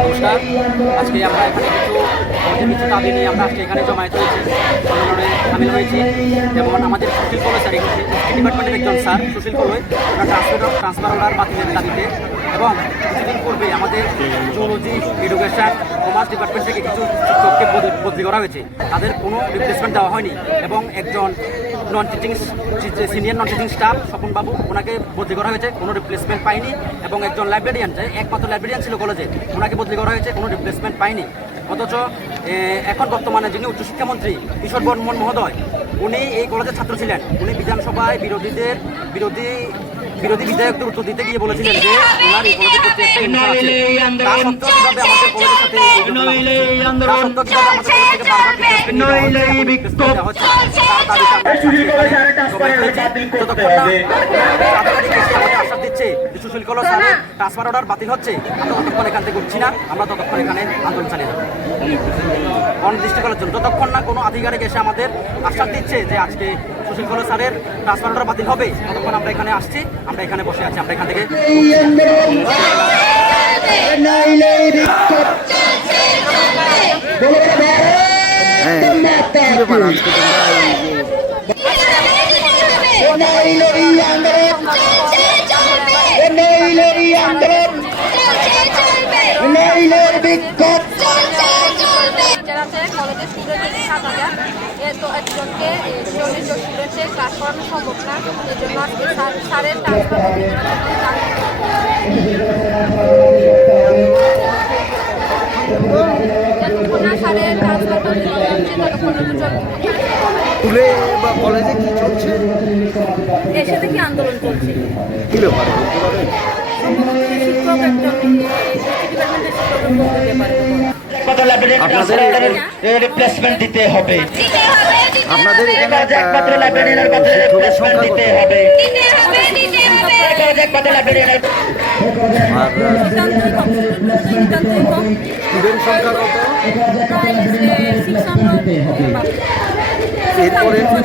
নমস্কার। আজকে আমরা এখানে কিছু দাবি নিয়ে আমরা আজকে এখানে জমায়েত হয়েছি, সম্মেলনে সামিল হয়েছি। যেমন আমাদের সুশীল কলই স্যার, ডিপার্টমেন্টের একজন স্যার সুশীল কলই, ট্রান্সফার অর্ডার বাতিলের দাবিতে, এবং কিছুদিন পূর্বে আমাদের জুলজি, এডুকেশন, কমার্স ডিপার্টমেন্ট থেকে কিছু শিক্ষককে বদলি করা হয়েছে, তাদের কোনো রিপ্লেসমেন্ট দেওয়া হয়নি। এবং একজন সিনিয়র নন টিচিং স্টাফ স্বপনবাবু, ওনাকে বদলি করা হয়েছে, কোনো রিপ্লেসমেন্ট পায়নি। এবং একজন লাইব্রেরিয়ান, যে একমাত্র লাইব্রেরিয়ান ছিল কলেজে, ওনাকে বদলি করা হয়েছে, কোনো রিপ্লেসমেন্ট পায়নি। অথচ এখন বর্তমানে যিনি উচ্চশিক্ষামন্ত্রী কিশোর বর্মন মহোদয়, উনি এই কলেজের ছাত্র ছিলেন। উনি বিধানসভায় বিরোধী বিধায়কদের উত্তর দিতে গিয়ে বলেছিলেন যে ওনার এই কলেজের প্রতি একটা হিংসা আছে। তা সত্ত্বেও কিভাবে আমাদের কলেজের সাথে আশ্বাস দিচ্ছে সুশীল কলই স্যারের ট্রান্সফার অর্ডার বাতিল হচ্ছে, আমরা ততক্ষণ এখান থেকে উঠছি না, আমরা ততক্ষণ এখানে আন্দোলন চালিয়ে যাবো অনির্দিষ্টকালের জন্য, যতক্ষণ না কোনো আধিকারিক এসে আমাদের আশ্বাস দিচ্ছে যে আজকে সুশীল কলই স্যারের ট্রান্সফার অর্ডার বাতিল হবে, ততক্ষণ আমরা এখানে আসছি, আমরা এখানে বসে আছি, আমরা এখান থেকে কলেজের স্টুডেন্ট 7,000, তো একজনকে স্টুডেন্টে ক্লাস করানো সম্ভব না, এই জন্য আজকে স্যারের ট্রান্সফার যতক্ষণ না স্যারের ট্রান্সফার ততক্ষণ স্কুলে বা কলেজে কি চলছে, এসে থেকে আন্দোলন চলছে। কি ব্যাপারে বলতে পারেন? শিক্ষক একজন ডিপার্টমেন্টের শিক্ষকের বলতে পারবে রিপ্লেসমেন্ট দিতে হবে। আপনাদের এখানে শিক্ষকের সংখ্যা দিতে হবে। আর স্টুডেন্ট সংখ্যা কত? এরপরে এটা